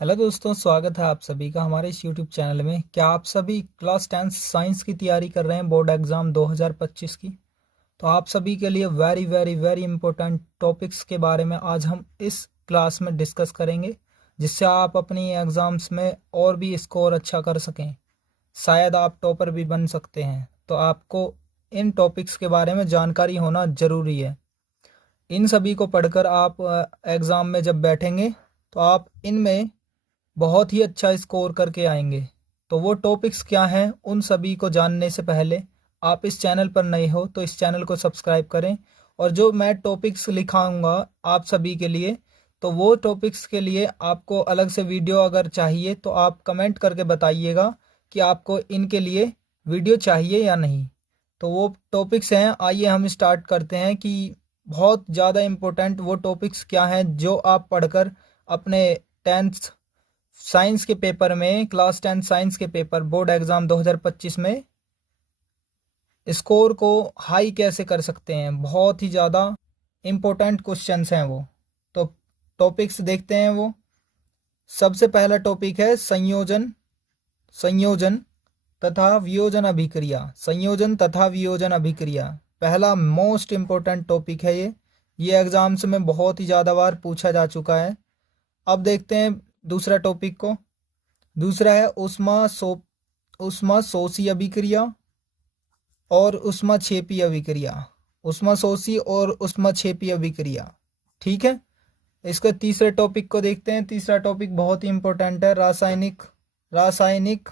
Hello दोस्तों, स्वागत है आप सभी का हमारे इस यूट्यूब चैनल में। क्या आप सभी क्लास 10 साइंस की तैयारी कर रहे हैं बोर्ड एग्ज़ाम 2025 की? तो आप सभी के लिए very very very important topics के बारे में आज हम इस क्लास में डिस्कस करेंगे, जिससे आप अपनी एग्ज़ाम्स में और भी स्कोर अच्छा कर सकें। शायद आप टॉपर भी बन सकते हैं। तो आपको इन टॉपिक्स के बारे में जानकारी होना ज़रूरी है। इन सभी को पढ़कर आप एग्ज़ाम में जब बैठेंगे तो आप इनमें बहुत ही अच्छा स्कोर करके आएंगे। तो वो टॉपिक्स क्या हैं, उन सभी को जानने से पहले आप इस चैनल पर नए हो तो इस चैनल को सब्सक्राइब करें। और जो मैं टॉपिक्स लिखाऊंगा आप सभी के लिए, तो वो टॉपिक्स के लिए आपको अलग से वीडियो अगर चाहिए तो आप कमेंट करके बताइएगा कि आपको इनके लिए वीडियो चाहिए या नहीं। तो वो टॉपिक्स हैं, आइए हम स्टार्ट करते हैं कि बहुत ज़्यादा इम्पोर्टेंट वो टॉपिक्स क्या हैं जो आप पढ़कर अपने 10th साइंस के पेपर में, क्लास 10 साइंस के पेपर बोर्ड एग्जाम 2025 में स्कोर को हाई कैसे कर सकते हैं। बहुत ही ज़्यादा इम्पोर्टेंट क्वेश्चंस हैं वो। तो टॉपिक्स देखते हैं वो। सबसे पहला टॉपिक है संयोजन संयोजन तथा वियोजन अभिक्रिया। संयोजन तथा वियोजन अभिक्रिया पहला मोस्ट इम्पोर्टेंट टॉपिक है ये एग्जाम्स में बहुत ही ज़्यादा बार पूछा जा चुका है। अब देखते हैं दूसरा टॉपिक को। दूसरा है उष्मा शोषी अभिक्रिया और उष्मा क्षेपी अभिक्रिया। उष्मा शोषी और उष्मा क्षेपी अभिक्रिया, ठीक है। इसके तीसरे टॉपिक को देखते हैं। तीसरा टॉपिक बहुत ही इंपॉर्टेंट है, रासायनिक रासायनिक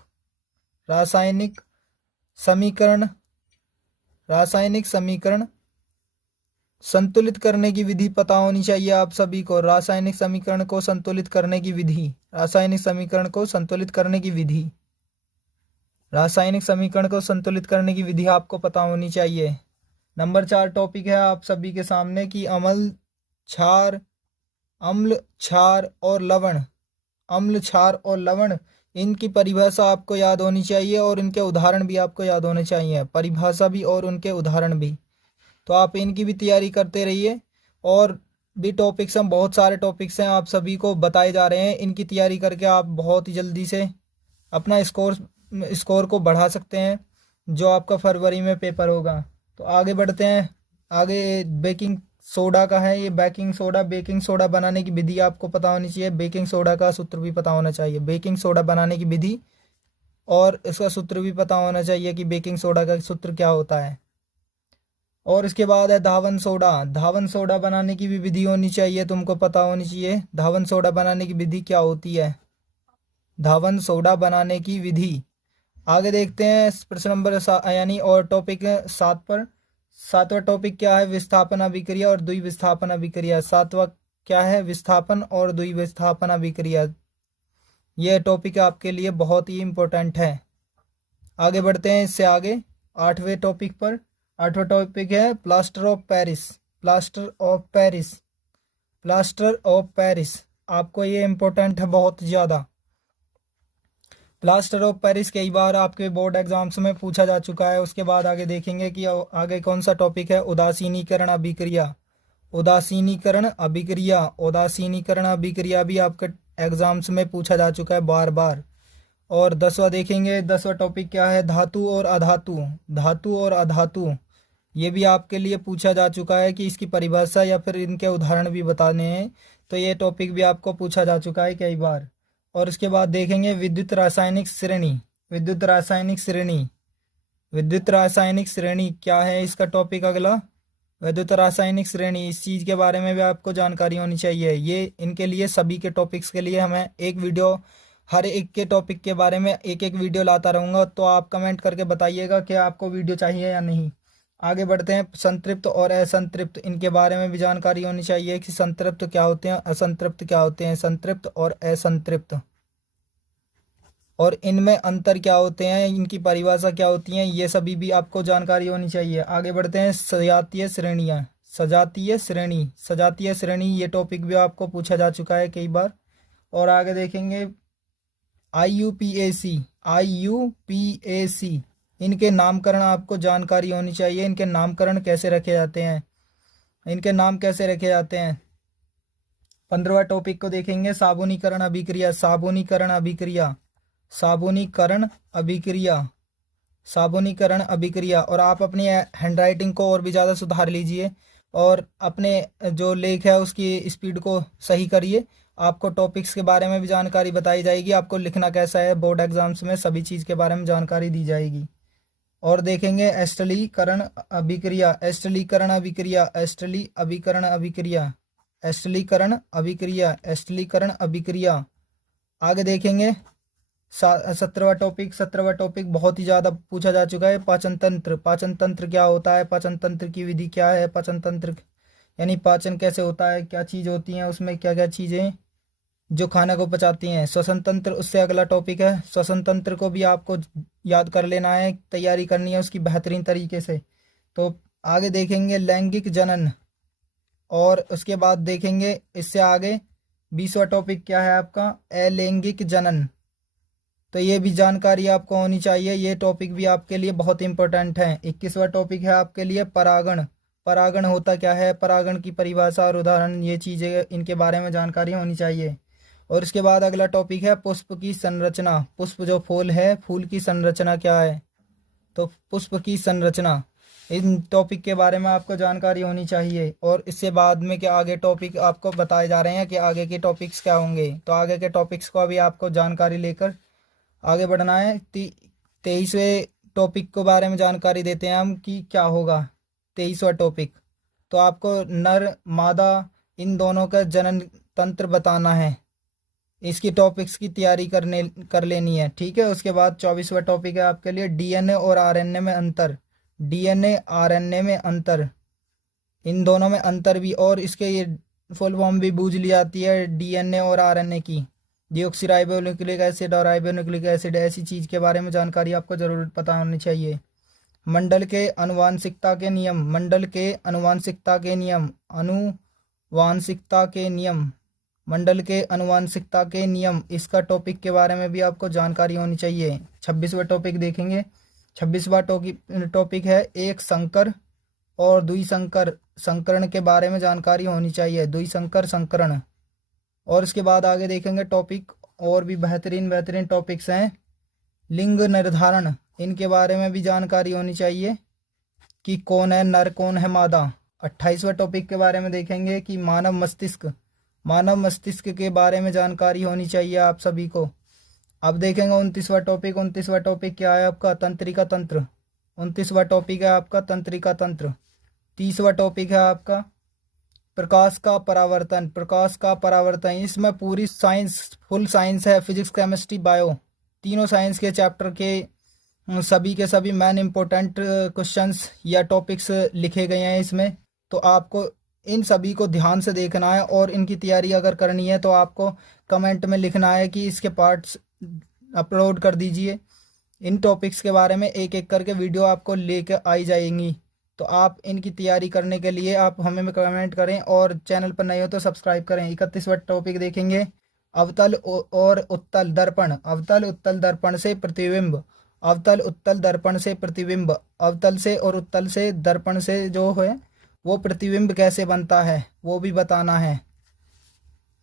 रासायनिक समीकरण। रासायनिक समीकरण संतुलित करने की विधि पता होनी चाहिए आप सभी को। रासायनिक समीकरण को संतुलित करने की विधि, रासायनिक समीकरण को संतुलित करने की विधि, रासायनिक समीकरण को संतुलित करने की विधि आपको पता होनी चाहिए। नंबर 4 टॉपिक है आप सभी के सामने कि अम्ल क्षार और लवण। अम्ल क्षार और लवण, इनकी परिभाषा आपको याद होनी चाहिए और इनके उदाहरण भी आपको याद होने चाहिए। परिभाषा भी और उनके उदाहरण भी। तो आप इनकी भी तैयारी करते रहिए। और भी टॉपिक्स हैं, बहुत सारे टॉपिक्स हैं आप सभी को बताए जा रहे हैं। इनकी तैयारी करके आप बहुत ही जल्दी से अपना स्कोर को बढ़ा सकते हैं, जो आपका फरवरी में पेपर होगा। तो आगे बढ़ते हैं। आगे बेकिंग सोडा का है। ये बेकिंग सोडा बनाने की विधि आपको पता होनी चाहिए। बेकिंग सोडा का सूत्र भी पता होना चाहिए। बेकिंग सोडा बनाने की विधि और इसका सूत्र भी पता होना चाहिए कि बेकिंग सोडा का सूत्र क्या होता है। और इसके बाद है धावन सोडा। धावन सोडा बनाने की भी विधि होनी चाहिए, तुमको पता होनी चाहिए धावन सोडा बनाने की विधि क्या होती है। धावन सोडा बनाने की विधि। आगे देखते हैं प्रश्न नंबर यानी और टॉपिक 7 पर। सातवां टॉपिक क्या है, विस्थापन अभिक्रिया और द्विविस्थापन अभिक्रिया। सातवां क्या है, विस्थापन और द्विविस्थापन अभिक्रिया। यह टॉपिक आपके लिए बहुत ही इम्पोर्टेंट है। आगे बढ़ते हैं इससे आगे 8वें टॉपिक पर। 8वां टॉपिक है plaster of Paris. Plaster of Paris. Plaster of Paris आपको ये इम्पोर्टेंट है बहुत ज़्यादा। प्लास्टर ऑफ पेरिस कई बार आपके बोर्ड एग्जाम्स में पूछा जा चुका है। उसके बाद आगे देखेंगे कि आगे कौन सा टॉपिक है, उदासीनीकरण अभिक्रिया। उदासीनीकरण अभिक्रिया। उदासीनीकरण अभिक्रिया भी आपके एग्जाम्स में पूछा जा चुका है बार बार। और 10वां देखेंगे। 10वां टॉपिक क्या है, धातु और अधातु। धातु और अधातु ये भी आपके लिए पूछा जा चुका है कि इसकी परिभाषा या फिर इनके उदाहरण भी बताने हैं। तो ये टॉपिक भी आपको पूछा जा चुका है कई बार। और इसके बाद देखेंगे विद्युत रासायनिक श्रेणी। विद्युत रासायनिक श्रेणी। विद्युत रासायनिक श्रेणी क्या है इसका टॉपिक अगला, विद्युत रासायनिक श्रेणी। इस चीज़ के बारे में भी आपको जानकारी होनी चाहिए। ये इनके लिए सभी के टॉपिक्स के लिए हमें एक वीडियो, हर एक के टॉपिक के बारे में एक एक वीडियो लाता रहूँगा। तो आप कमेंट करके बताइएगा कि आपको वीडियो चाहिए या नहीं। आगे बढ़ते हैं। संतृप्त और असंतृप्त, इनके बारे में भी जानकारी होनी चाहिए कि संतृप्त क्या होते हैं, असंतृप्त क्या होते हैं। संतृप्त और असंतृप्त और इनमें अंतर क्या होते हैं, इनकी परिभाषा क्या होती है, ये सभी भी आपको जानकारी होनी चाहिए। आगे बढ़ते हैं। सजातीय श्रेणियाँ। सजातीय श्रेणी। सजातीय श्रेणी ये टॉपिक भी आपको पूछा जा चुका है कई बार। और आगे देखेंगे IUPAC। IUPAC इनके नामकरण आपको जानकारी होनी चाहिए। इनके नामकरण कैसे रखे जाते हैं, इनके नाम कैसे रखे जाते हैं। 15वां टॉपिक को देखेंगे, साबुनीकरण अभिक्रिया। साबुनीकरण अभिक्रिया, साबुनीकरण अभिक्रिया, साबुनीकरण अभिक्रिया। और आप अपनी हैंडराइटिंग को और भी ज़्यादा सुधार लीजिए और अपने जो लेख है उसकी स्पीड को सही करिए। आपको टॉपिक्स के बारे में भी जानकारी बताई जाएगी, आपको लिखना कैसा है बोर्ड एग्जाम्स में, सभी चीज़ के बारे में जानकारी दी जाएगी। और देखेंगे एस्टलीकरण अभिक्रिया, एस्टलीकरण अभिक्रिया, एस्टली अभिकरण अभिक्रिया, एस्टलीकरण अभिक्रिया, एस्टलीकरण अभिक्रिया। आगे देखेंगे 17वां टॉपिक। 17वां टॉपिक बहुत ही ज़्यादा पूछा जा चुका है, पाचन तंत्र। पाचन तंत्र क्या होता है, पाचन तंत्र की विधि क्या है, पाचन तंत्र यानी पाचन कैसे होता है, क्या चीज़ होती है उसमें, क्या क्या चीज़ें जो खाना को पचाती हैं। श्वसन तंत्र उससे अगला टॉपिक है। श्वसन तंत्र को भी आपको याद कर लेना है, तैयारी करनी है उसकी बेहतरीन तरीके से। तो आगे देखेंगे लैंगिक जनन, और उसके बाद देखेंगे इससे आगे 20वां टॉपिक क्या है आपका, अलैंगिक जनन। तो ये भी जानकारी आपको होनी चाहिए, ये टॉपिक भी आपके लिए बहुत इंपॉर्टेंट है। 21वां टॉपिक है आपके लिए परागण। परागण होता क्या है, परागण की परिभाषा और उदाहरण, ये चीज़ें इनके बारे में जानकारी होनी चाहिए। और इसके बाद अगला टॉपिक है पुष्प की संरचना। पुष्प जो फूल है, फूल की संरचना क्या है, तो पुष्प की संरचना, इन टॉपिक के बारे में आपको जानकारी होनी चाहिए। और इससे बाद में के आगे टॉपिक आपको बताए जा रहे हैं कि आगे के टॉपिक्स क्या होंगे। तो आगे के टॉपिक्स को अभी आपको जानकारी लेकर आगे बढ़ना है। 23वें टॉपिक के बारे में जानकारी देते हैं हम कि क्या होगा 23वां टॉपिक। तो आपको नर मादा इन दोनों का जनन तंत्र बताना है, इसकी टॉपिक्स की तैयारी कर लेनी है, ठीक है। उसके बाद 24वां टॉपिक है आपके लिए डीएनए और आरएनए में अंतर। डीएनए आरएनए में अंतर, इन दोनों में अंतर भी, और इसके ये फुल फॉर्म भी बूझ ली जाती है डीएनए और आरएनए की, डीऑक्सीराइबोन्यूक्लिक एसिड और राइबोन्यूक्लिक एसिड, ऐसी चीज़ के बारे में जानकारी आपको ज़रूर पता होनी चाहिए। मंडल के अनुवांशिकता के नियम, मंडल के अनुवांशिकता के नियम, अनुवांशिकता के नियम, मंडल के अनुवांशिकता के नियम, इसका टॉपिक के बारे में भी आपको जानकारी होनी चाहिए। 26वां टॉपिक देखेंगे। 26वां टॉपिक है एक संकर और द्विसंकर संकरण के बारे में जानकारी होनी चाहिए, द्विसंकर संकरण। और इसके बाद आगे देखेंगे टॉपिक, और भी बेहतरीन बेहतरीन टॉपिक्स हैं। लिंग निर्धारण, इनके बारे में भी जानकारी होनी चाहिए कि कौन है नर कौन है मादा। 28वां टॉपिक के बारे में देखेंगे कि मानव मस्तिष्क, मानव मस्तिष्क के बारे में जानकारी होनी चाहिए आप सभी को। अब देखेंगे 29वां टॉपिक। 29वां टॉपिक क्या है आपका, तंत्रिका तंत्र। 29वां टॉपिक है आपका तंत्रिका तंत्र। 30वां टॉपिक है आपका प्रकाश का परावर्तन। प्रकाश का परावर्तन, इसमें पूरी साइंस, फुल साइंस है, फिजिक्स केमिस्ट्री बायो, तीनों साइंस के चैप्टर के सभी के सभी मेन इंपॉर्टेंट क्वेश्चंस या टॉपिक्स लिखे गए हैं इसमें। तो आपको इन सभी को ध्यान से देखना है, और इनकी तैयारी अगर करनी है तो आपको कमेंट में लिखना है कि इसके पार्ट्स अपलोड कर दीजिए। इन टॉपिक्स के बारे में एक एक करके वीडियो आपको लेकर आई जाएंगी। तो आप इनकी तैयारी करने के लिए आप हमें कमेंट करें, और चैनल पर नए हो तो सब्सक्राइब करें। 31वां टॉपिक देखेंगे अवतल और उत्तल दर्पण। अवतल उत्तल दर्पण से प्रतिबिंब, अवतल उत्तल दर्पण से प्रतिबिंब, अवतल से और उत्तल से दर्पण से जो है वो प्रतिबिंब कैसे बनता है वो भी बताना है।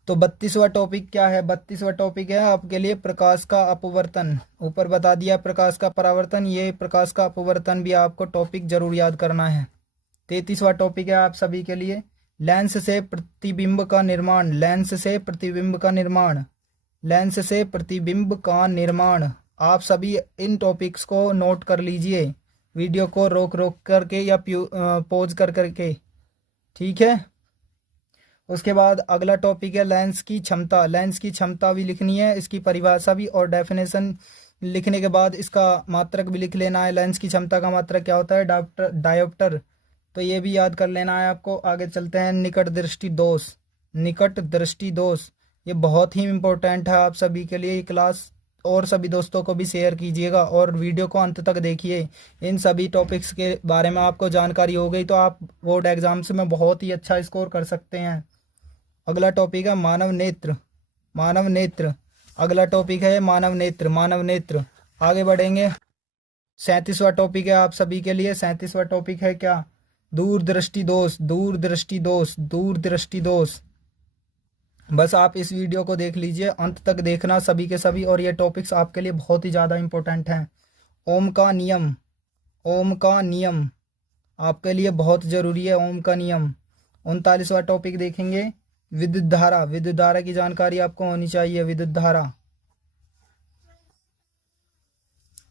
तो 32वां टॉपिक क्या है, 32वां टॉपिक है आपके लिए प्रकाश का अपवर्तन। ऊपर बता दिया प्रकाश का परावर्तन, ये प्रकाश का अपवर्तन भी आपको टॉपिक जरूर याद करना है। 33वां टॉपिक है आप सभी के लिए लेंस से प्रतिबिंब का निर्माण। लेंस से प्रतिबिंब का निर्माण, लेंस से प्रतिबिंब का निर्माण। आप सभी इन टॉपिक्स को नोट कर लीजिए, वीडियो को रोक रोक करके या पॉज कर करके, ठीक है। उसके बाद अगला टॉपिक है लेंस की क्षमता। लेंस की क्षमता भी लिखनी है, इसकी परिभाषा भी, और डेफिनेशन लिखने के बाद इसका मात्रक भी लिख लेना है। लेंस की क्षमता का मात्रक क्या होता है, डायोप्टर। तो ये भी याद कर लेना है आपको। आगे चलते हैं निकट दृष्टि दोष। निकट दृष्टि दोष ये बहुत ही इम्पोर्टेंट है आप सभी के लिए। ये क्लास और सभी दोस्तों को भी शेयर कीजिएगा, और वीडियो को अंत तक देखिए। इन सभी टॉपिक्स के बारे में आपको जानकारी हो गई तो आप बोर्ड एग्जाम्स में बहुत ही अच्छा स्कोर कर सकते हैं। अगला टॉपिक है मानव नेत्र। मानव नेत्र अगला टॉपिक है मानव नेत्र, मानव नेत्र। आगे बढ़ेंगे। 37वां टॉपिक है आप सभी के लिए। 37वां टॉपिक है क्या, दूरदृष्टि दोष। दूरदृष्टि दोष, दूरदृष्टि दोष। बस आप इस वीडियो को देख लीजिए, अंत तक देखना सभी के सभी, और ये टॉपिक्स आपके लिए बहुत ही ज़्यादा इम्पोर्टेंट हैं। ओम का नियम, ओम का नियम आपके लिए बहुत ज़रूरी है। ओम का नियम। 39वां टॉपिक देखेंगे, विद्युत धारा। विद्युत धारा की जानकारी आपको होनी चाहिए, विद्युत धारा।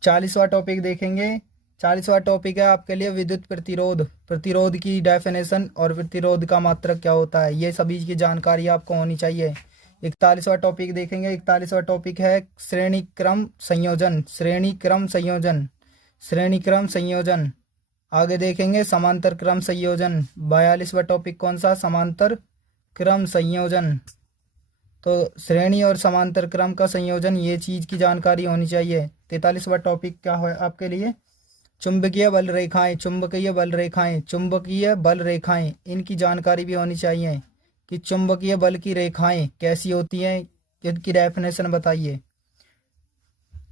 40वां टॉपिक देखेंगे। 40वां टॉपिक है आपके लिए विद्युत प्रतिरोध। प्रतिरोध की डेफिनेशन और प्रतिरोध का मात्रक क्या होता है, ये सभी की जानकारी आपको होनी चाहिए। 41वां टॉपिक देखेंगे। 41वां टॉपिक है श्रेणी क्रम संयोजन। श्रेणी क्रम संयोजन, श्रेणी क्रम संयोजन। आगे देखेंगे समांतर क्रम संयोजन। 42वां टॉपिक कौन सा, समांतर क्रम संयोजन। तो श्रेणी और समांतर क्रम का संयोजन, ये चीज़ की जानकारी होनी चाहिए। 43वां टॉपिक क्या है आपके लिए, चुंबकीय बल रेखाएं। चुंबकीय बल रेखाएं, चुंबकीय बल रेखाएं, इनकी जानकारी भी होनी चाहिए कि चुंबकीय बल की रेखाएं कैसी होती हैं, इनकी डेफिनेशन बताइए।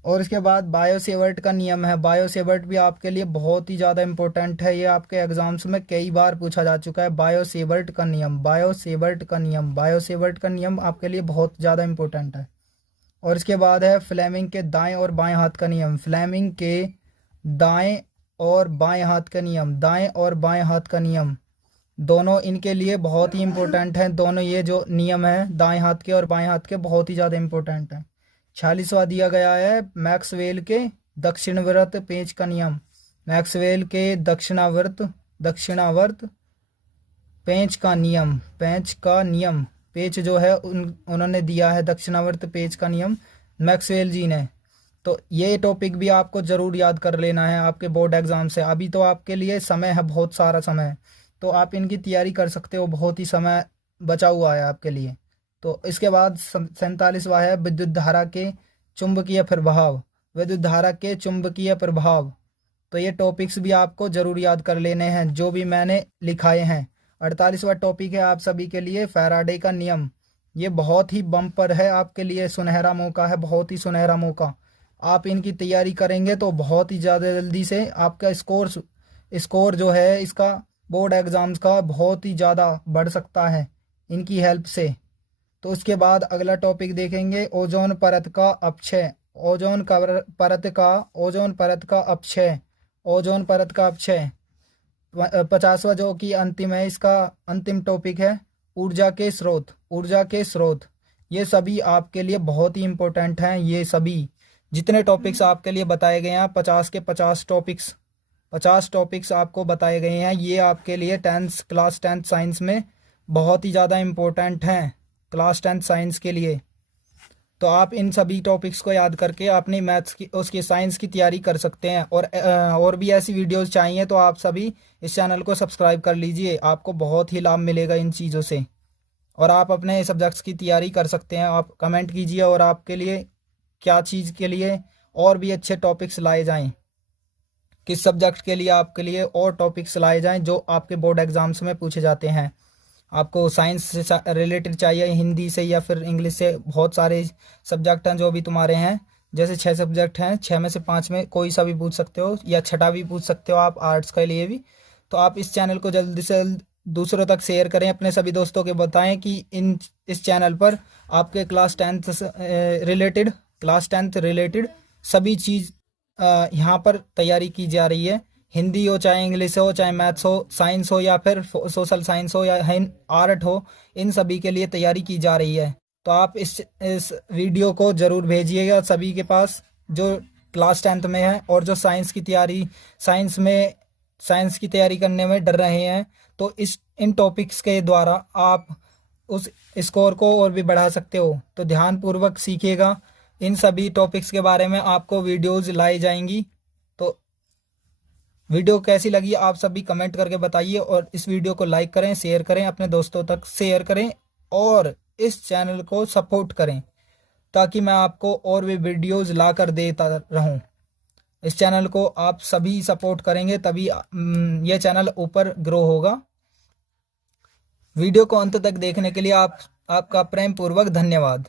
और इसके बाद बायो-सेवर्ट का नियम है। बायो-सेवर्ट भी आपके लिए बहुत ही ज़्यादा इम्पोर्टेंट है, ये आपके एग्जाम्स में कई बार पूछा जा चुका है। बायो-सेवर्ट का नियम, बायो-सेवर्ट का नियम, बायो-सेवर्ट का नियम आपके लिए बहुत ज़्यादा इम्पोर्टेंट है। और इसके बाद है फ्लेमिंग के दाएं और बाएं हाथ का नियम। फ्लेमिंग के दाएं और बाएं हाथ का नियम, दाएं और बाएं हाथ का नियम दोनों इनके लिए बहुत ही इम्पोर्टेंट हैं। दोनों ये जो नियम है दाएं हाथ के और बाएं हाथ के, बहुत ही ज़्यादा इम्पोर्टेंट हैं। 46वां दिया गया है मैक्सवेल के दक्षिणावर्त पेंच का नियम। मैक्सवेल के दक्षिणावर्त पेंच का नियम, पेंच का नियम। पेंच जो है उन्होंने दिया है दक्षिणावर्त पेंच का नियम, मैक्सवेल जी ने। तो ये टॉपिक भी आपको ज़रूर याद कर लेना है आपके बोर्ड एग्ज़ाम से। अभी तो आपके लिए समय है, बहुत सारा समय है, तो आप इनकी तैयारी कर सकते हो, बहुत ही समय बचा हुआ है आपके लिए। तो इसके बाद 47वां है विद्युत धारा के चुंबकीय प्रभाव। विद्युत धारा के चुंबकीय प्रभाव, तो ये टॉपिक्स भी आपको ज़रूर याद कर लेने हैं जो भी मैंने लिखाए हैं। 48वां टॉपिक है आप सभी के लिए फैराडे का नियम। ये बहुत ही बम्पर है आपके लिए, सुनहरा मौका है, बहुत ही सुनहरा मौका। आप इनकी तैयारी करेंगे तो बहुत ही ज़्यादा जल्दी से आपका स्कोर जो है इसका बोर्ड एग्ज़ाम्स का बहुत ही ज़्यादा बढ़ सकता है इनकी हेल्प से। तो उसके बाद अगला टॉपिक देखेंगे ओजोन परत का अपक्षय। ओजोन परत का अपक्षय, ओजोन परत का अपक्षय। 50वां जो कि अंतिम है, इसका अंतिम टॉपिक है ऊर्जा के स्रोत। ऊर्जा के स्रोत, ये सभी आपके लिए बहुत ही इम्पोर्टेंट हैं। ये सभी जितने टॉपिक्स आपके लिए बताए गए हैं, 50 के 50 टॉपिक्स आपको बताए गए हैं, ये आपके लिए क्लास 10 साइंस में बहुत ही ज़्यादा इम्पोर्टेंट हैं, क्लास 10 साइंस के लिए। तो आप इन सभी टॉपिक्स को याद करके अपनी मैथ्स की, उसकी साइंस की तैयारी कर सकते हैं। और भी ऐसी वीडियोस चाहिए तो आप सभी इस चैनल को सब्सक्राइब कर लीजिए, आपको बहुत ही लाभ मिलेगा इन चीज़ों से, और आप अपने सब्जेक्ट्स की तैयारी कर सकते हैं। आप कमेंट कीजिए और आपके लिए क्या चीज़ के लिए और भी अच्छे टॉपिक्स लाए जाएं, किस सब्जेक्ट के लिए आपके लिए और टॉपिक्स लाए जाएं जो आपके बोर्ड एग्ज़ाम्स में पूछे जाते हैं। आपको साइंस से रिलेटेड चाहिए, हिंदी से या फिर इंग्लिश से, बहुत सारे सब्जेक्ट हैं जो भी तुम्हारे हैं। जैसे 6 सब्जेक्ट हैं, 6 में से 5 में कोई सा भी पूछ सकते हो, या छठा भी पूछ सकते हो आप आर्ट्स के लिए भी। तो आप इस चैनल को जल्दी से जल्द दूसरों तक शेयर करें, अपने सभी दोस्तों के बताएं कि इस चैनल पर आपके क्लास 10th रिलेटेड सभी चीज़ यहाँ पर तैयारी की जा रही है। हिंदी हो, चाहे इंग्लिश हो, चाहे मैथ्स हो, साइंस हो, या फिर सोशल साइंस हो, या आर्ट हो, इन सभी के लिए तैयारी की जा रही है। तो आप इस वीडियो को ज़रूर भेजिएगा सभी के पास जो क्लास 10th में है और जो साइंस की तैयारी करने में डर रहे हैं। तो इन टॉपिक्स के द्वारा आप उस स्कोर को और भी बढ़ा सकते हो। तो ध्यानपूर्वक सीखिएगा, इन सभी टॉपिक्स के बारे में आपको वीडियोज़ लाई जाएंगी। तो वीडियो कैसी लगी आप सभी कमेंट करके बताइए, और इस वीडियो को लाइक करें, शेयर करें, अपने दोस्तों तक शेयर करें, और इस चैनल को सपोर्ट करें ताकि मैं आपको और भी वीडियोज़ ला कर देता रहूं। इस चैनल को आप सभी सपोर्ट करेंगे तभी यह चैनल ऊपर ग्रो होगा। वीडियो को अंत तक देखने के लिए आपका प्रेम पूर्वक धन्यवाद।